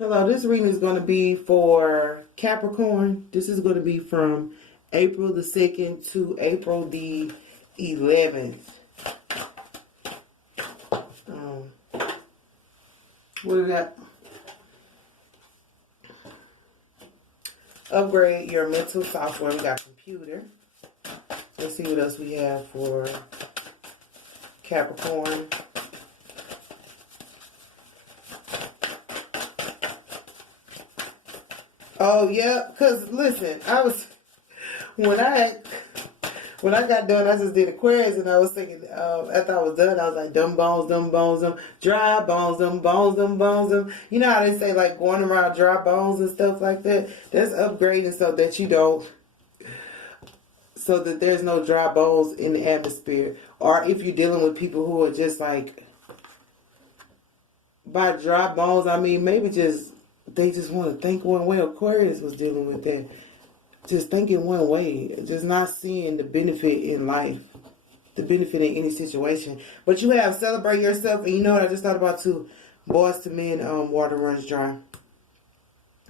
Hello, this reading is going to be for Capricorn. This is going to be from April the 2nd to April the 11th. What do we got? Upgrade your mental software. We got computer. Let's see what else we have for Capricorn. Oh yeah, cause listen, when I got done, I just did Aquarius, and I was thinking after I was done, I was like, dumb bones, dry bones, them bones, them bones, them. You know how they say like going around dry bones and stuff like that. That's upgrading so that there's no dry bones in the atmosphere, or if you're dealing with people who are just like, by dry bones, I mean maybe they just want to think one way. Aquarius was dealing with that. Just thinking one way. Just not seeing the benefit in life. The benefit in any situation. But you have celebrate yourself. And you know what I just thought about too? Boys to Men, water runs dry.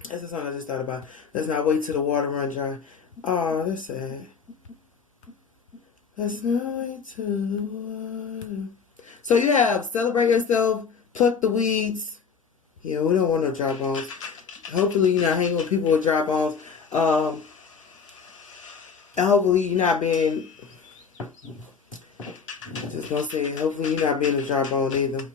That's the song I just thought about. Let's not wait till the water runs dry. Oh, that's sad. Let's not wait till the water. So you have celebrate yourself, pluck the weeds. Yeah, we don't want no dry bones. Hopefully you're not hanging with people with dry bones. And hopefully you're not being, just gonna say, hopefully you're not being a dry bone either.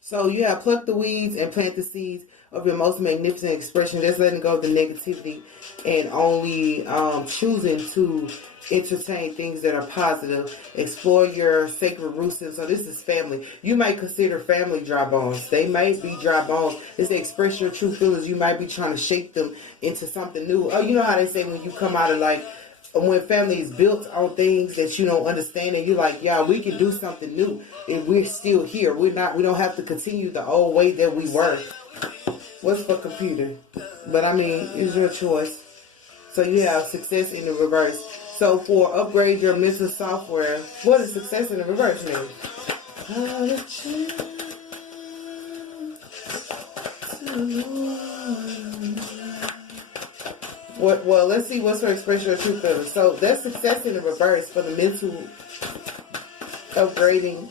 So you have plucked the weeds and plant the seeds of your most magnificent expression. That's letting go of the negativity and only choosing to entertain things that are positive. Explore your sacred roots. So this is family. You might consider family dry bones. They might be dry bones. It's to express your true feelings. You might be trying to shape them into something new. Oh, you know how they say when you come out of when family is built on things that you don't understand, and you're like, yeah, we can do something new, and we're still here. We don't have to continue the old way that we were. What's for computer? But I mean, it's your choice. So you have success in the reverse. So for upgrade your mental software, what does success in the reverse mean? Well, let's see what's for express your true feelings. So that's success in the reverse for the mental upgrading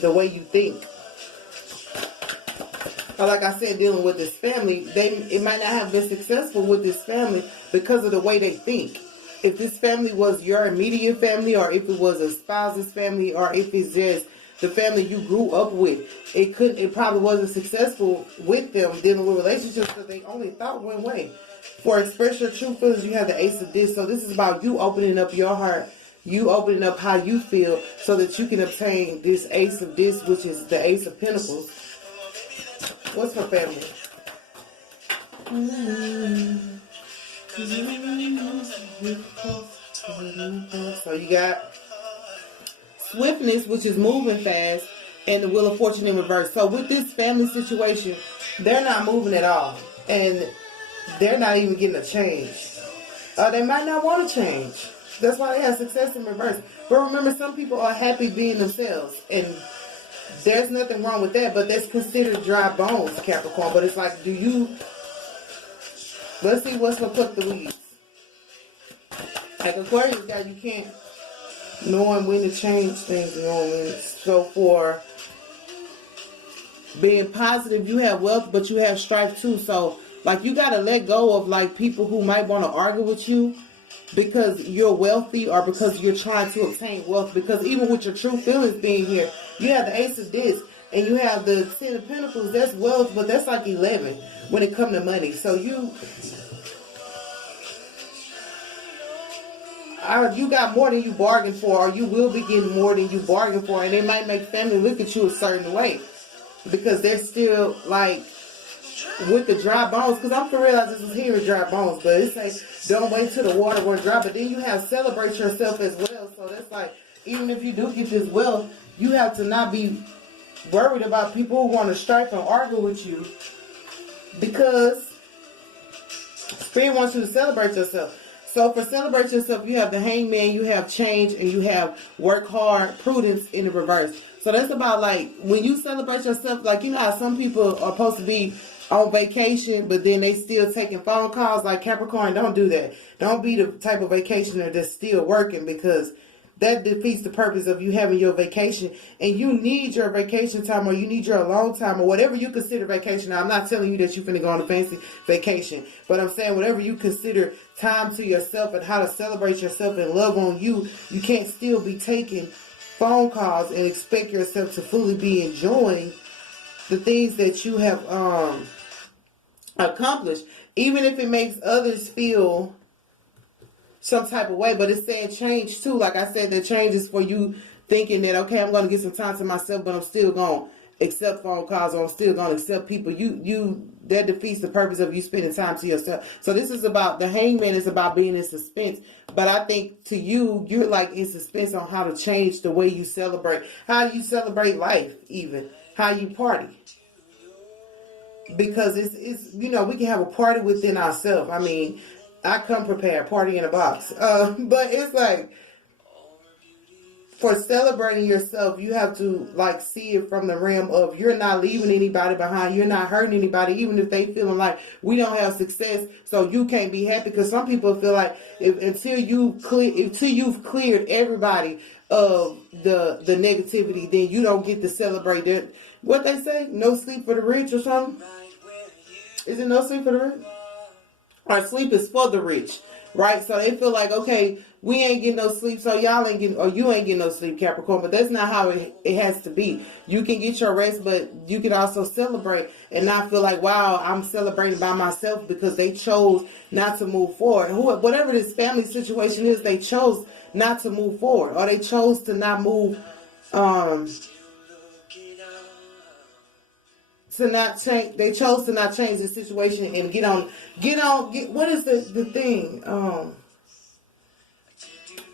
the way you think. Like I said, dealing with this family, it might not have been successful with this family because of the way they think. If this family was your immediate family, or if it was a spouse's family, or if it's just the family you grew up with, it probably wasn't successful with them dealing with relationships because they only thought one way. For express your true feelings, you have the Ace of Discs. So this is about you opening up your heart, you opening up how you feel, so that you can obtain this Ace of Discs, which is the Ace of Pentacles. What's for family? So you got swiftness, which is moving fast, and the Wheel of Fortune in reverse. So with this family situation, they're not moving at all, and they're not even getting a change. They might not want to change. That's why they have success in reverse. But remember, some people are happy being themselves, and there's nothing wrong with that, but that's considered dry bones, Capricorn. But it's like, let's see what's for pluck the weeds. Like Aquarius guy, you can't, knowing when to change things, So for being positive, you have wealth, but you have strife too. So like you got to let go of like people who might want to argue with you because you're wealthy, or because you're trying to obtain wealth. Because even with your true feelings being here, you have the Ace of Discs and you have the Ten of Pentacles. That's wealth, but that's like 11 when it comes to money. So you got more than you bargained for, or you will be getting more than you bargained for, and it might make family look at you a certain way because they're still like with the dry bones. Because I'm for real, I just was hearing dry bones, but it says don't wait till the water runs dry. But then you have celebrate yourself as well. So that's like, even if you do get this wealth, you have to not be worried about people who want to strike and argue with you, because Spirit wants you to celebrate yourself. So for celebrate yourself, you have the Hangman, you have change, and you have work hard, prudence in the reverse. So that's about like when you celebrate yourself, like you know how some people are supposed to be on vacation, but then they still taking phone calls. Like Capricorn, don't do that. Don't be the type of vacationer that's still working, because that defeats the purpose of you having your vacation. And you need your vacation time, or you need your alone time, or whatever you consider vacation. Now, I'm not telling you that you're finna go on a fancy vacation, but I'm saying whatever you consider time to yourself and how to celebrate yourself and love on you, you can't still be taking phone calls and expect yourself to fully be enjoying the things that you have accomplished, even if it makes others feel some type of way. But it's saying change too. Like I said, the change is for you thinking that, okay, I'm going to get some time to myself, but I'm still going to accept phone calls, or I'm still going to accept people. That defeats the purpose of you spending time to yourself. So this is about, the Hangman is about being in suspense. But I think to you, you're like in suspense on how to change the way you celebrate. How you celebrate life, even. How you party. Because it's you know, we can have a party within ourselves. I mean, I come prepared, party in a box. But it's like, for celebrating yourself, you have to like see it from the realm of you're not leaving anybody behind. You're not hurting anybody, even if they feeling like we don't have success, so you can't be happy. Because some people feel like until you've cleared everybody of the negativity, then you don't get to celebrate that. What they say, no sleep for the rich or something? Is it no sleep for the rich? Or sleep is for the rich, right? So they feel like, okay, we ain't getting no sleep, so y'all ain't getting, or you ain't getting no sleep, Capricorn. But that's not how it has to be. You can get your rest, but you can also celebrate and not feel like, wow, I'm celebrating by myself because they chose not to move forward. Whatever this family situation is, they chose not to move forward, or they chose to not move, to not change. They chose to not change the situation and get what is the thing?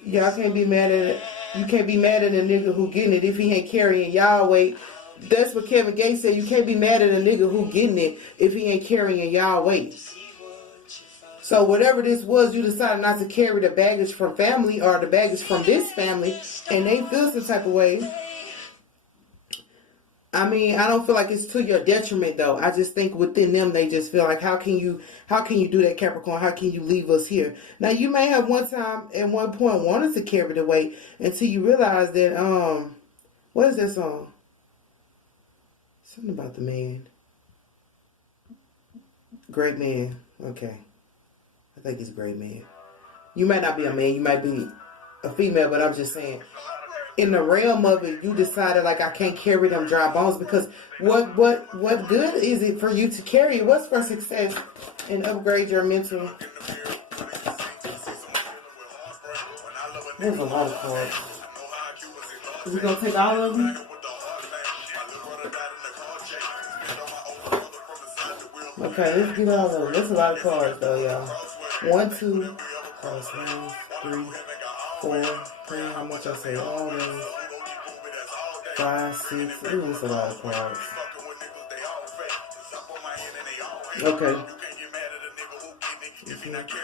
Y'all can't be mad at it. You can't be mad at a nigga who getting it if he ain't carrying y'all weight. That's what Kevin Gates said. You can't be mad at a nigga who getting it if he ain't carrying y'all weight. So whatever this was, you decided not to carry the baggage from family, or the baggage from this family, and they feel some type of way. I mean, I don't feel like it's to your detriment, though. I just think within them, they just feel like, how can you do that, Capricorn? How can you leave us here? Now, you may have at one point wanted to carry the weight until you realize that, what is that song? Something about the man. Great Man. Okay. I think it's Great Man. You might not be a man. You might be a female, but I'm just saying, in the realm of it, you decided like, I can't carry them dry bones, because what good is it for you to carry it? What's for success and upgrade your mental? There's a lot of cards. Are we gonna take all of them? Okay, let's get all of them. That's a lot of cards though, y'all. 1, 2, 3, 4, 3, how much I say? All those. 5, 6. Ooh, that's a lot of cards. Okay.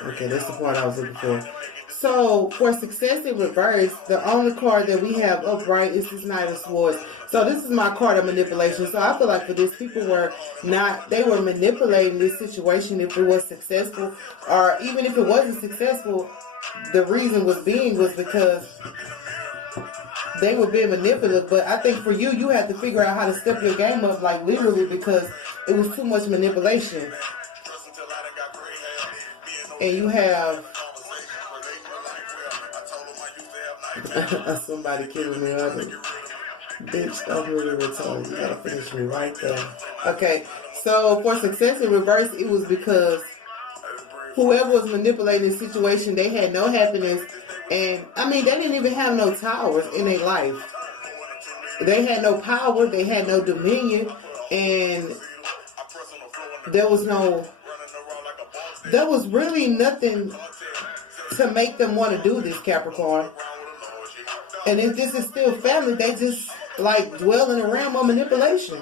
Okay, that's the part I was looking for. So, for success in reverse, the only card that we have upright is this Knight of Swords. So, this is my card of manipulation. So, I feel like for this, people were manipulating this situation if it was successful. Or even if it wasn't successful, the reason was because they were being manipulative. But I think for you, you have to figure out how to step your game up, like literally, because it was too much manipulation. And you have somebody killing me. Bitch, don't really return. You gotta finish me right there. Okay, so for success in reverse, it was because whoever was manipulating the situation, they had no happiness. And, I mean, they didn't even have no towers in their life. They had no power. They had no dominion. And there was really nothing to make them want to do this, Capricorn. And if this is still family, they just, like, dwell in the realm of manipulation.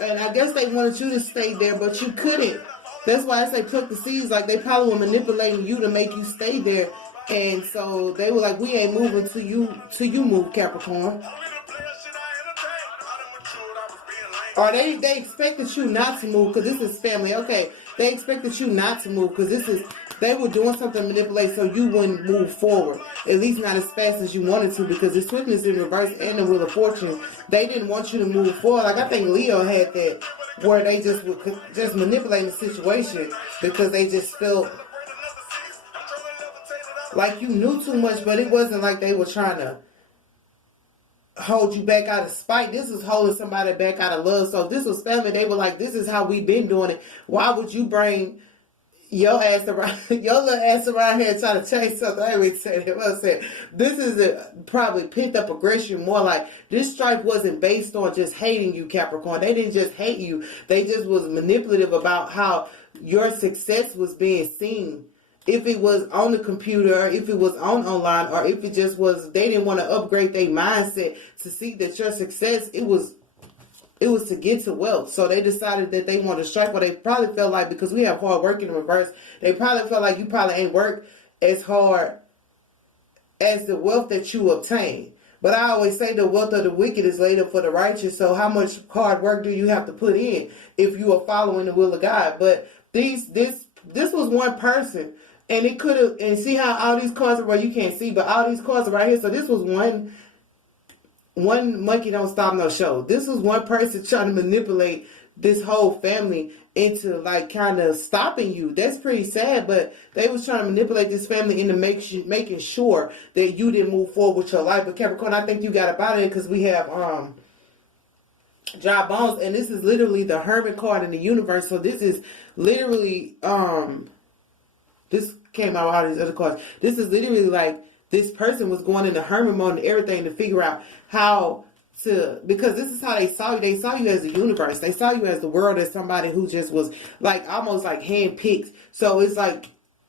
And I guess they wanted you to stay there, but you couldn't. That's why I say pluck the seeds. Like, they probably were manipulating you to make you stay there And so they were like, we ain't moving till you move, Capricorn. Or they expected you not to move because this is family. Okay, they expected you not to move because they were doing something to manipulate so you wouldn't move forward. At least not as fast as you wanted to, because the swiftness in reverse and the wheel of fortune, they didn't want you to move forward. Like I think Leo had that where they just would just manipulate the situation because they just felt like you knew too much, but it wasn't like they were trying to hold you back out of spite. This is holding somebody back out of love. So if this was family, they were like, this is how we've been doing it. Why would you bring your ass around, your little ass around here trying to change something? I ain't saying it. I said, this is probably pent up aggression. More like this strife wasn't based on just hating you, Capricorn. They didn't just hate you. They just was manipulative about how your success was being seen. If it was on the computer, if it was online, or if it just was, they didn't want to upgrade their mindset to see that your success, it was to get to wealth. So they decided that they wanted to strike. Well, they probably felt like, because we have hard work in the reverse, they probably felt like you probably ain't worked as hard as the wealth that you obtain. But I always say the wealth of the wicked is laid up for the righteous. So how much hard work do you have to put in if you are following the will of God? But this was one person. And it could have, and see how all these cards are, well, you can't see, but all these cards are right here. So this was one monkey don't stop no show. This was one person trying to manipulate this whole family into like kind of stopping you. That's pretty sad, but they was trying to manipulate this family into making sure that you didn't move forward with your life. But Capricorn, I think you got about it because we have dry bones, and this is literally the Hermit card in the universe. So this is literally this came out with all these other cards. This is literally like this person was going into hermit mode and everything to figure out how to, because this is how they saw you. They saw you as a universe. They saw you as the world, as somebody who just was like almost like handpicked. So it's like,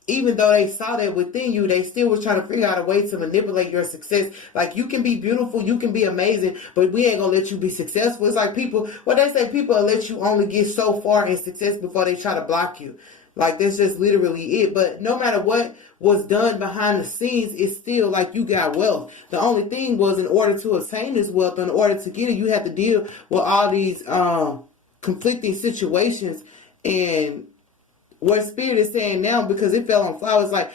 even though they saw that within you, they still was trying to figure out a way to manipulate your success. Like, you can be beautiful, you can be amazing, but we ain't gonna let you be successful. It's like people, what they say, people will let you only get so far in success before they try to block you. Like, that's just literally it. But no matter what was done behind the scenes, it's still like you got wealth. The only thing was, in order to obtain this wealth, in order to get it, you had to deal with all these conflicting situations. And what Spirit is saying now, because it fell on flowers, like,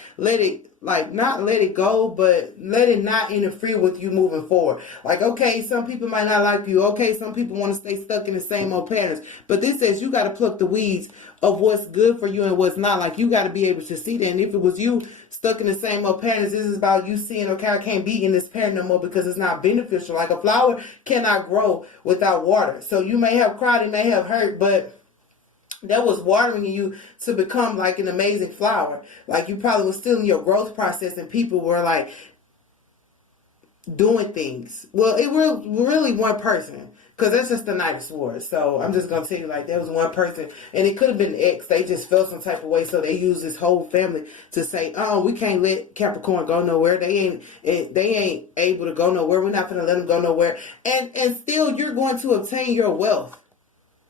not let it go, but let it not interfere with you moving forward. Like, okay, some people might not like you. Okay, some people want to stay stuck in the same old patterns. But this says you got to pluck the weeds of what's good for you and what's not. Like, you got to be able to see that. And if it was you stuck in the same old patterns, this is about you seeing, okay, I can't be in this pattern no more because it's not beneficial. Like, a flower cannot grow without water. So you may have cried, it may have hurt, but that was watering you to become like an amazing flower. Like, you probably was still in your growth process, and people were like doing things. Well, it was really one person, because that's just the Knight of Swords. So I'm just going to tell you, like, there was one person, and it could have been X. They just felt some type of way, so they used this whole family to say, oh, we can't let Capricorn go nowhere. They ain't able to go nowhere. We're not going to let them go nowhere. And still, you're going to obtain your wealth.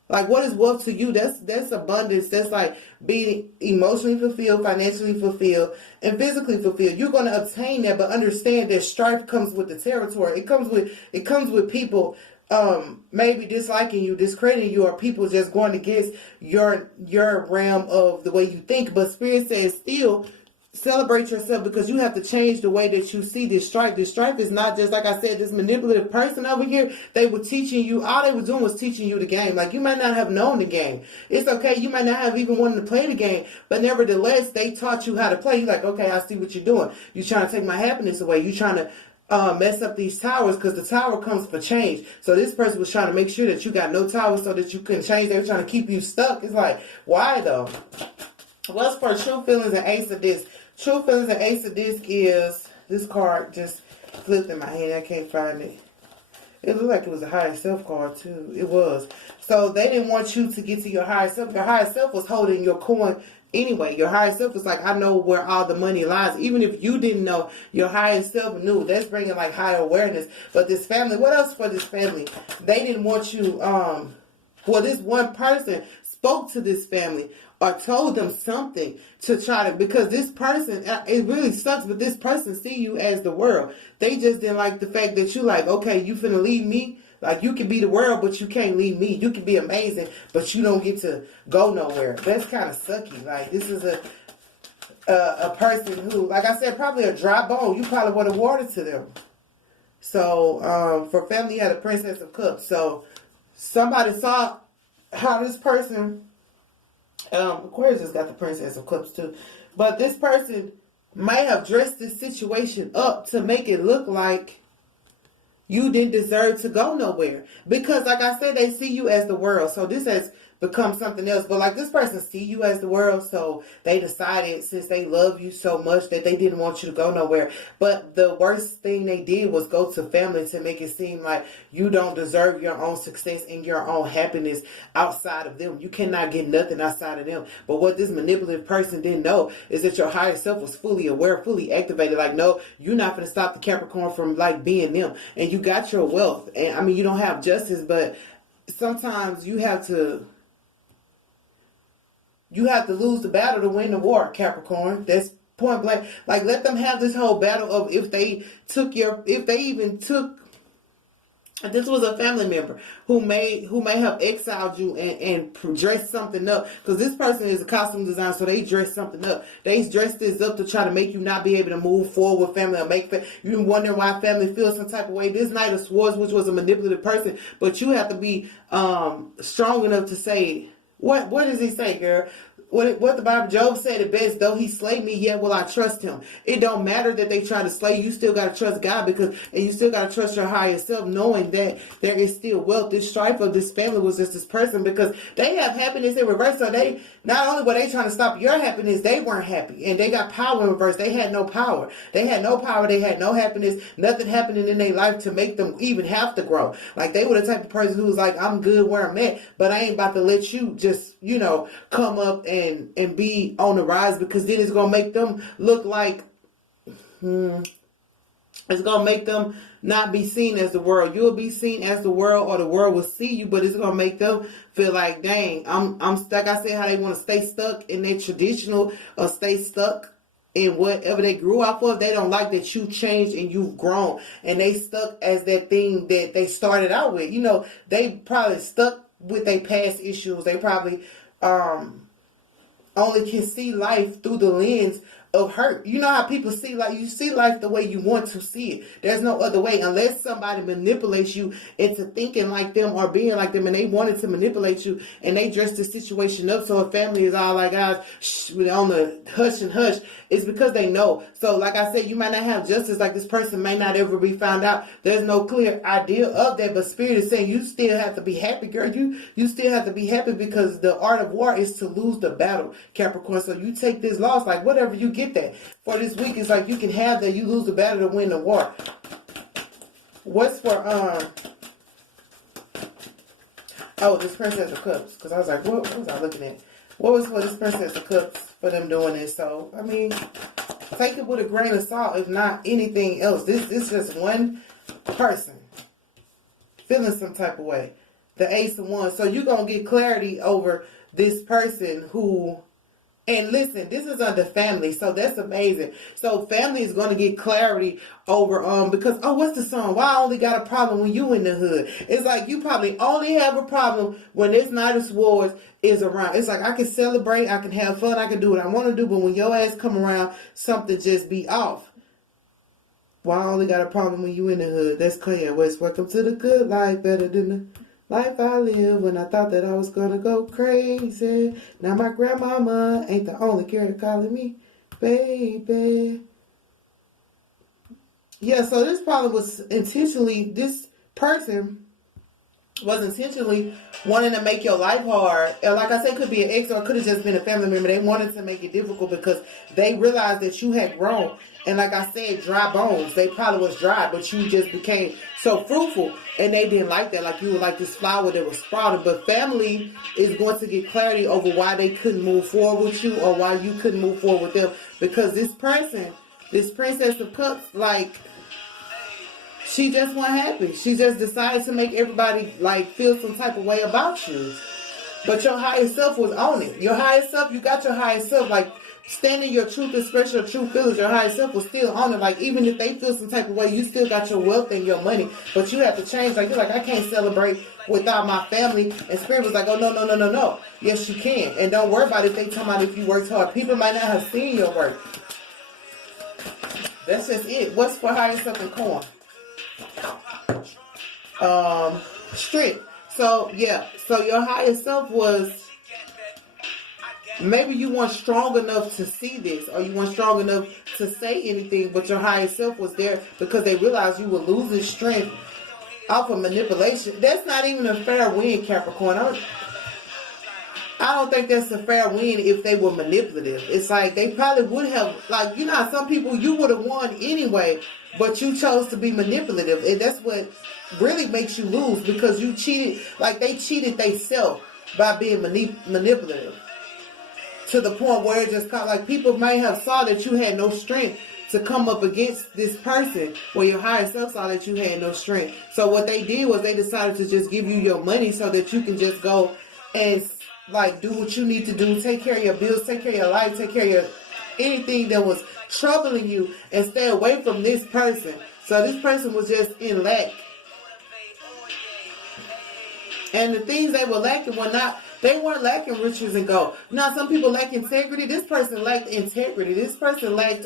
Like, what is wealth to you? That's abundance. That's like being emotionally fulfilled, financially fulfilled, and physically fulfilled. You're going to obtain that, but understand that strife comes with the territory. It comes with people maybe disliking you, discrediting you, or people just going against your realm of the way you think. But Spirit says still celebrate yourself, because you have to change the way that you see this strife. This strife is not just, like I said, this manipulative person over here. They were teaching you, all they were doing was teaching you the game. Like, you might not have known the game. It's okay. You might not have even wanted to play the game, but nevertheless, they taught you how to play. You're like, okay, I see what you're doing. You're trying to take my happiness away. You're trying to mess up these towers, because the tower comes for change. So this person was trying to make sure that you got no towers so that you couldn't change. They were trying to keep you stuck. It's like, why though? What's for true feelings and ace of disc? True feelings and ace of disc is, this card just flipped in my hand. I can't find it. It looked like it was a higher self card too. It was. So they didn't want you to get to your higher self. Your higher self was holding your coin anyway. Your higher self was like, I know where all the money lies. Even if you didn't know, your higher self knew. That's bringing like higher awareness. But this family, what else for this family? They didn't want you, well, this one person, spoke to this family or told them something to try to, because this person, it really sucks, but this person see you as the world. They just didn't like the fact that you like, okay, you finna leave me. Like, you can be the world, but you can't leave me. You can be amazing, but you don't get to go nowhere. That's kind of sucky. Like, this is a person who, like I said, probably a dry bone. You probably would have water to them. So, for family, you had a Princess of Cups. So, somebody saw how this person, Aquarius has got the Princess of Cups too. But this person may have dressed this situation up to make it look like you didn't deserve to go nowhere. Because, like I said, they see you as the world. So this has become something else. But, like, this person see you as the world. So they decided, since they love you so much, that they didn't want you to go nowhere. But the worst thing they did was go to family to make it seem like you don't deserve your own success and your own happiness outside of them. You cannot get nothing outside of them. But what this manipulative person didn't know is that your higher self was fully aware, fully activated. Like, no, you're not going to stop the Capricorn from, like, being them. And you got your wealth. And, I mean, you don't have justice, but sometimes you have to lose the battle to win the war, Capricorn. That's point blank. Like, let them have this whole battle of if they even took, this was a family member who may have exiled you and dressed something up. Because this person is a costume designer, so they dress something up. They dress this up to try to make you not be able to move forward with family or make you wondering why family feels some type of way. This Knight of Swords, which was a manipulative person, but you have to be strong enough to say, what does he say, girl? What the Bible, Job said it best, though he slay me, yet will I trust him. It don't matter that they try to slay you, still got to trust God, and you still got to trust your higher self, knowing that there is still wealth. This strife of this family was just this person, because they have happiness in reverse. So they, not only were they trying to stop your happiness, they weren't happy, and they got power in reverse. They had no power. They had no power. They had no happiness. Nothing happening in their life to make them even have to grow. Like, they were the type of person who was like, I'm good where I'm at, but I ain't about to let you just, come up and be on the rise, because then it's going to make them look like, it's going to make them not be seen as the world. You'll be seen as the world, or the world will see you, but it's going to make them feel like, dang, I'm like I said, how they want to stay stuck in their traditional, or stay stuck in whatever they grew up of. They don't like that you changed and you've grown, and they stuck as that thing that they started out with. They probably stuck with their past issues. They probably only can see life through the lens of hurt. You know how people see life? You see life the way you want to see it. There's no other way, unless somebody manipulates you into thinking like them or being like them, and they wanted to manipulate you, and they dress the situation up so a family is all like, on the hush and hush. It's because they know. So, like I said, you might not have justice. Like, this person may not ever be found out. There's no clear idea of that, but Spirit is saying you still have to be happy, girl. You still have to be happy, because the art of war is to lose the battle, Capricorn. So you take this loss, like, whatever you get that for this week, it's like you can have that. You lose the battle to win the war. What's for this Princess of Cups? Because I was like, what was I looking at? What was for this Princess of Cups for them doing this? So, I mean, take it with a grain of salt, if not anything else. This is just one person feeling some type of way. The Ace of Wands. So you're going to get clarity over this person who, and listen, this is under family, so that's amazing. So family is going to get clarity over, because, what's the song? Why I only got a problem when you in the hood? It's like you probably only have a problem when this Knight of Swords is around. It's like, I can celebrate, I can have fun, I can do what I want to do, but when your ass come around, something just be off. Why I only got a problem when you in the hood? That's clear. West, welcome to the good life, better than the life I live when I thought that I was gonna go crazy. Now my grandmama ain't the only girl calling me baby. Yeah, so this probably was intentionally, this person was intentionally wanting to make your life hard. And like I said, it could be an ex, or it could have just been a family member. They wanted to make it difficult because they realized that you had grown. And like I said, dry bones. They probably was dry, but you just became so fruitful. And they didn't like that. Like you were like this flower that was sprouting. But family is going to get clarity over why they couldn't move forward with you, or why you couldn't move forward with them. Because this person, this Princess of Cups, like, she just wasn't happy. She just decided to make everybody like feel some type of way about you. But your higher self was on it. Your higher self, you got your higher self, like, standing your truth, express your true feelings. Your higher self was still on it. Like, even if they feel some type of way, you still got your wealth and your money. But you have to change. Like, you're like, I can't celebrate without my family. And Spirit was like, oh, no, no, no, no, no. Yes, you can. And don't worry about it if they talking about if you worked hard. People might not have seen your work. That's just it. What's for higher self and corn? Strength. So, yeah. So, your higher self was... Maybe you weren't strong enough to see this, or you weren't strong enough to say anything, but your higher self was there because they realized you were losing strength off of manipulation. That's not even a fair win, Capricorn. I don't think that's a fair win if they were manipulative. It's like they probably would have, like, you know how some people you would have won anyway, but you chose to be manipulative. And that's what really makes you lose, because you cheated, like they cheated themselves by being manipulative. To the point where it just kind of like people might have saw that you had no strength to come up against this person, where your higher self saw that you had no strength. So what they did was they decided to just give you your money so that you can just go and like do what you need to do, take care of your bills, take care of your life, take care of your anything that was troubling you, and stay away from this person. So this person was just in lack. And the things they were lacking were not, they weren't lacking riches and gold. Now, some people lack integrity. This person lacked integrity. This person lacked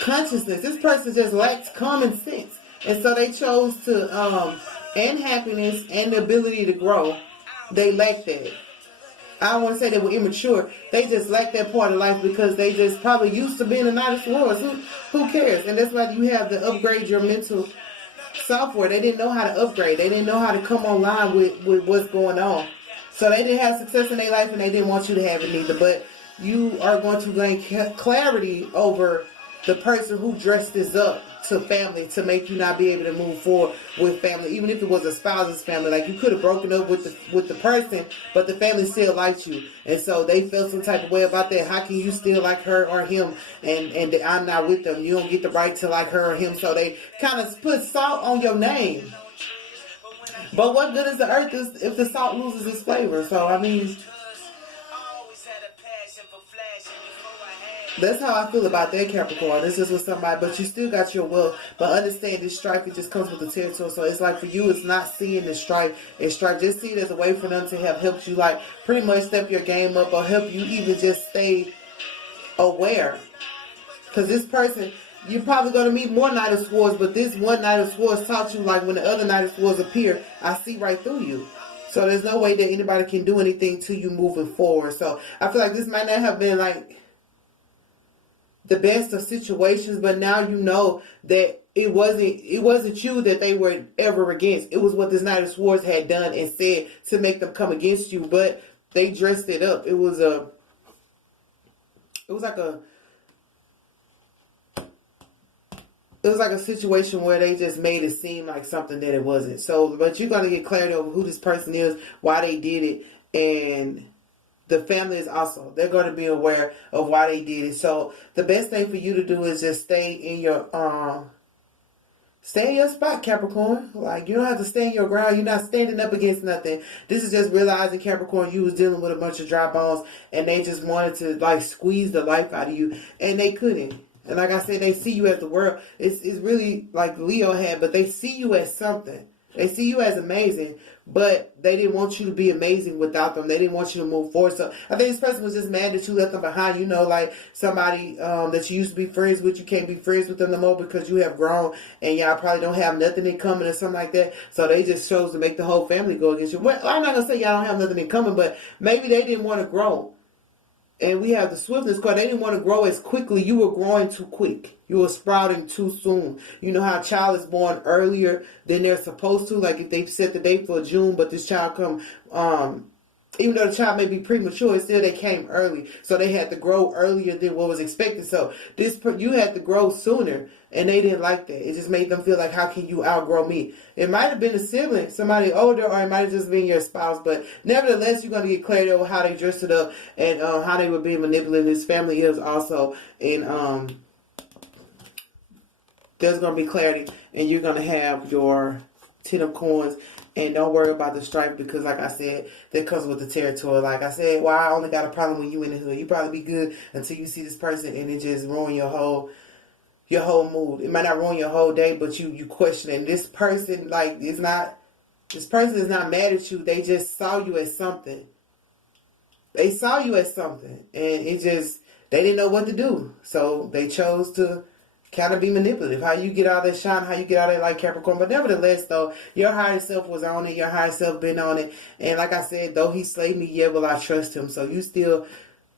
consciousness. This person just lacked common sense. And so they chose to, and happiness and the ability to grow. They lacked that. I don't want to say they were immature. They just lacked that part of life because they just probably used to being a Knight of Swords. Who cares? And that's why you have to upgrade your mental software. They didn't know how to upgrade. They didn't know how to come online with what's going on. So they didn't have success in their life, and they didn't want you to have it either. But you are going to gain clarity over the person who dressed this up to family to make you not be able to move forward with family, even if it was a spouse's family. Like, you could have broken up with the person, but the family still liked you, and so they felt some type of way about that. How can you still like her or him, and I'm not with them? You don't get the right to like her or him. So they kind of put salt on your name. But what good is the earth if the salt loses its flavor? So I mean, that's how I feel about that, Capricorn. This is with somebody, but you still got your will. But understand this strife, it just comes with the territory. So it's like for you, it's not seeing the strife. And strife, just see it as a way for them to have helped you, like, pretty much step your game up, or help you even just stay aware. Because this person, you're probably going to meet more Knight of Swords, but this one Knight of Swords taught you, like, when the other Knight of Swords appear, I see right through you. So there's no way that anybody can do anything to you moving forward. So I feel like this might not have been, like, the best of situations, but now you know that it wasn't you that they were ever against. It was what this Knight of Swords had done and said to make them come against you, but they dressed it up. It was like a situation where they just made it seem like something that it wasn't. So, but you're going to get clarity over who this person is, why they did it, and the family is also, they're going to be aware of why they did it. So the best thing for you to do is just stay in your spot, Capricorn. Like, you don't have to stay in your ground. You're not standing up against nothing. This is just realizing, Capricorn, you was dealing with a bunch of dry bones, and they just wanted to, like, squeeze the life out of you, and they couldn't. And like I said, they see you as the world. It's really like Leo had, but they see you as something. They see you as amazing, but they didn't want you to be amazing without them. They didn't want you to move forward. So I think this person was just mad that you left them behind. You know, like somebody that you used to be friends with, you can't be friends with them no more because you have grown and y'all probably don't have nothing in common or something like that. So they just chose to make the whole family go against you. Well, I'm not going to say y'all don't have nothing in common, but maybe they didn't want to grow. And we have the swiftness card. They didn't want to grow as quickly. You were growing too quick. You were sprouting too soon. You know how a child is born earlier than they're supposed to. Like if they set the date for June, but this child come, even though the child may be premature, still they came early. So they had to grow earlier than what was expected. So you had to grow sooner, and they didn't like that. It just made them feel like, how can you outgrow me? It might have been a sibling, somebody older, or it might have just been your spouse. But nevertheless, you're going to get clarity over how they dressed it up and how they were being manipulated. His family is also. And there's going to be clarity, and you're going to have your 10 of coins And don't worry about the strife, because like I said, that comes with the territory. Like I said, well, I only got a problem when you in the hood. You probably be good until you see this person and it just ruin your whole mood. It might not ruin your whole day, but you question it. This person, like, this person is not mad at you. They just saw you as something. They saw you as something, and they didn't know what to do. So they chose to kind of be manipulative. How you get all that shine, how you get all that like Capricorn. But nevertheless, though, your higher self was on it. Your higher self been on it. And like I said, though he slayed me, yet will I trust him. So you still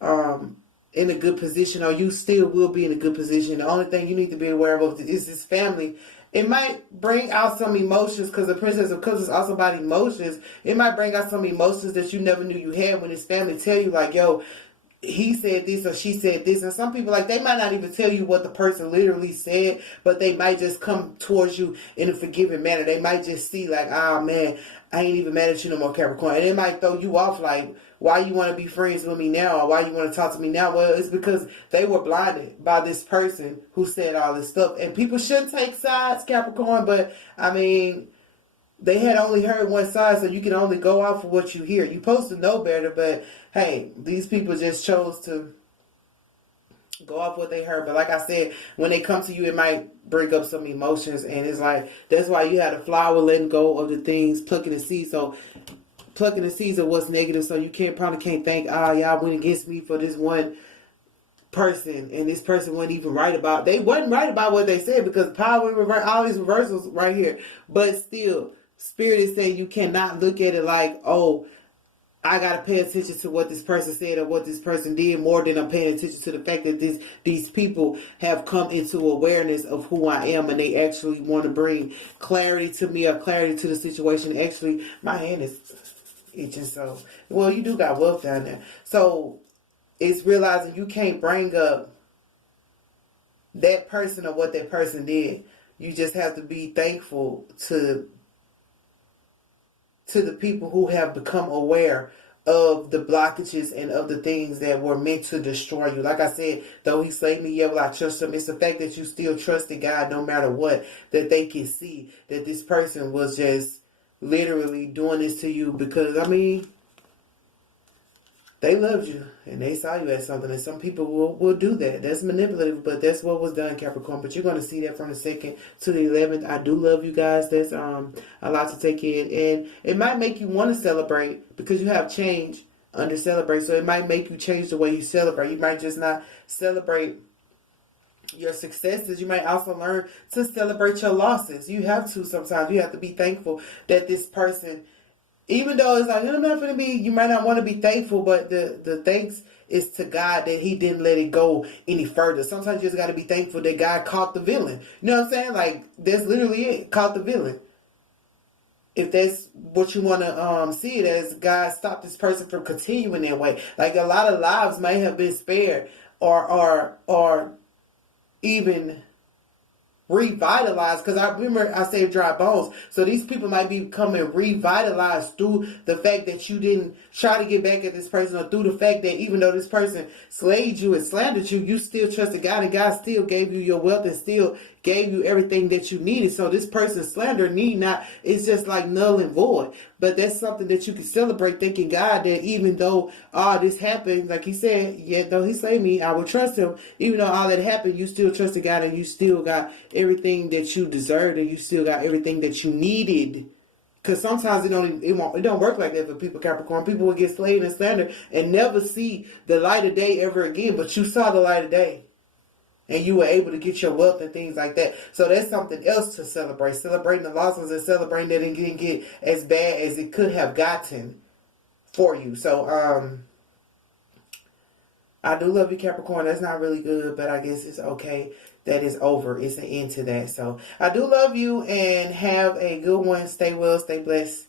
in a good position, or you still will be in a good position. The only thing you need to be aware of is this family. It might bring out some emotions, because the Princess of Cups is also about emotions. It might bring out some emotions that you never knew you had when this family tell you, like, yo, he said this or she said this. And some people, like, they might not even tell you what the person literally said, but they might just come towards you in a forgiving manner. They might just see, like, oh, man, I ain't even mad at you no more, Capricorn. And it might throw you off, like, why you want to be friends with me now, or why you want to talk to me now? Well, it's because they were blinded by this person who said all this stuff. And people should take sides, Capricorn, but, I mean, they had only heard one side, so you can only go off of what you hear. You're supposed to know better, but, hey, these people just chose to go off what they heard. But like I said, when they come to you, it might bring up some emotions, and it's like, that's why you had a flower letting go of the things, plucking the seeds. So plucking the seeds of what's negative, so you probably can't think, y'all went against me for this one person, and this person wasn't even right about, they wasn't right about what they said, because power in reverse, all these reversals right here. But still, Spirit is saying you cannot look at it like, oh, I got to pay attention to what this person said or what this person did, more than I'm paying attention to the fact that these people have come into awareness of who I am, and they actually want to bring clarity to me, or clarity to the situation. Actually, my hand is itching, so, well, you do got wealth down there. So it's realizing you can't bring up that person or what that person did. You just have to be thankful to the people who have become aware of the blockages and of the things that were meant to destroy you. Like I said, though he slayed me, yet will I trust him. It's the fact that you still trusted God no matter what, that they can see that this person was just literally doing this to you because, I mean, they loved you and they saw you as something. And some people will do that. That's manipulative, but that's what was done, Capricorn. But you're going to see that from the 2nd to the 11th. I do love you guys. That's a lot to take in. And it might make you want to celebrate because you have change under celebrate. So it might make you change the way you celebrate. You might just not celebrate your successes. You might also learn to celebrate your losses. You have to sometimes. You have to be thankful that this person, even though it's like, I'm not going to be, you might not want to be thankful, but the thanks is to God that he didn't let it go any further. Sometimes you just got to be thankful that God caught the villain. You know what I'm saying? Like, that's literally it. Caught the villain. If that's what you want to see it as, God stopped this person from continuing that way. Like, a lot of lives may have been spared or even revitalized, because I remember I said dry bones. So these people might be becoming revitalized through the fact that you didn't try to get back at this person, or through the fact that even though this person slayed you and slandered you, you still trusted God, and God still gave you your wealth and still gave you everything that you needed. So this person's slander need not, it's just like null and void. But that's something that you can celebrate, thanking God that even though all this happened, like he said, yet though he slayed me, I will trust him. Even though all that happened, you still trusted God, and you still got everything that you deserved, and you still got everything that you needed. Because sometimes it don't work like that for people, Capricorn. People will get slayed and slandered and never see the light of day ever again. But you saw the light of day, and you were able to get your wealth and things like that. So that's something else to celebrate. Celebrating the losses and celebrating that it didn't get as bad as it could have gotten for you. So I do love you, Capricorn. That's not really good, but I guess it's okay that it's over. It's an end to that. So I do love you, and have a good one. Stay well, stay blessed.